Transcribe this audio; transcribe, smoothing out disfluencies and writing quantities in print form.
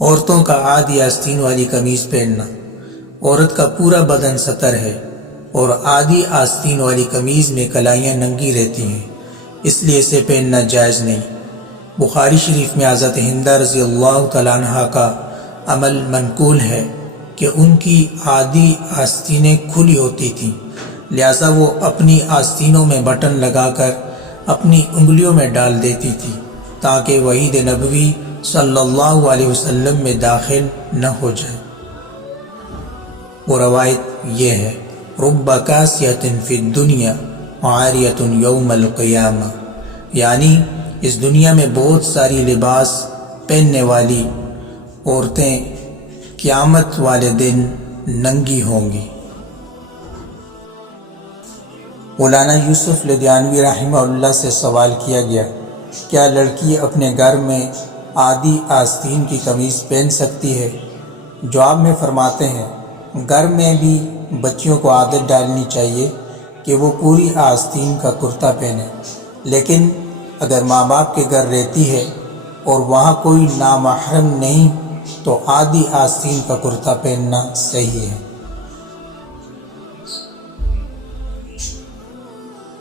عورتوں کا آدھی آستین والی قمیض پہننا۔ عورت کا پورا بدن سطر ہے اور آدھی آستین والی قمیض میں کلائیاں ننگی رہتی ہیں، اس لیے اسے پہننا جائز نہیں۔ بخاری شریف میں حضرت ہندہ رضی اللہ تعالیٰ عنہ کا عمل منقول ہے کہ ان کی آدھی آستینیں کھلی ہوتی تھیں، لہذا وہ اپنی آستینوں میں بٹن لگا کر اپنی انگلیوں میں ڈال دیتی تھی تاکہ وحید نبوی صلی اللہ علیہ وسلم میں داخل نہ ہو جائے۔ وہ روایت یہ ہے، رب کاسیۃ فی الدنیا عاریۃ یوم القیامہ، یعنی اس دنیا میں بہت ساری لباس پہننے والی عورتیں قیامت والے دن ننگی ہوں گی۔ مولانا یوسف لدھیانوی رحمہ اللہ سے سوال کیا گیا، کیا لڑکی اپنے گھر میں آدھی آستین کی قمیض پہن سکتی ہے؟ جواب میں فرماتے ہیں، گھر میں بھی بچیوں کو عادت ڈالنی چاہیے کہ وہ پوری آستین کا کرتا پہنیں، لیکن اگر ماں باپ کے گھر رہتی ہے اور وہاں کوئی نامحرم نہیں تو آدھی آستین کا کرتا پہننا صحیح ہے۔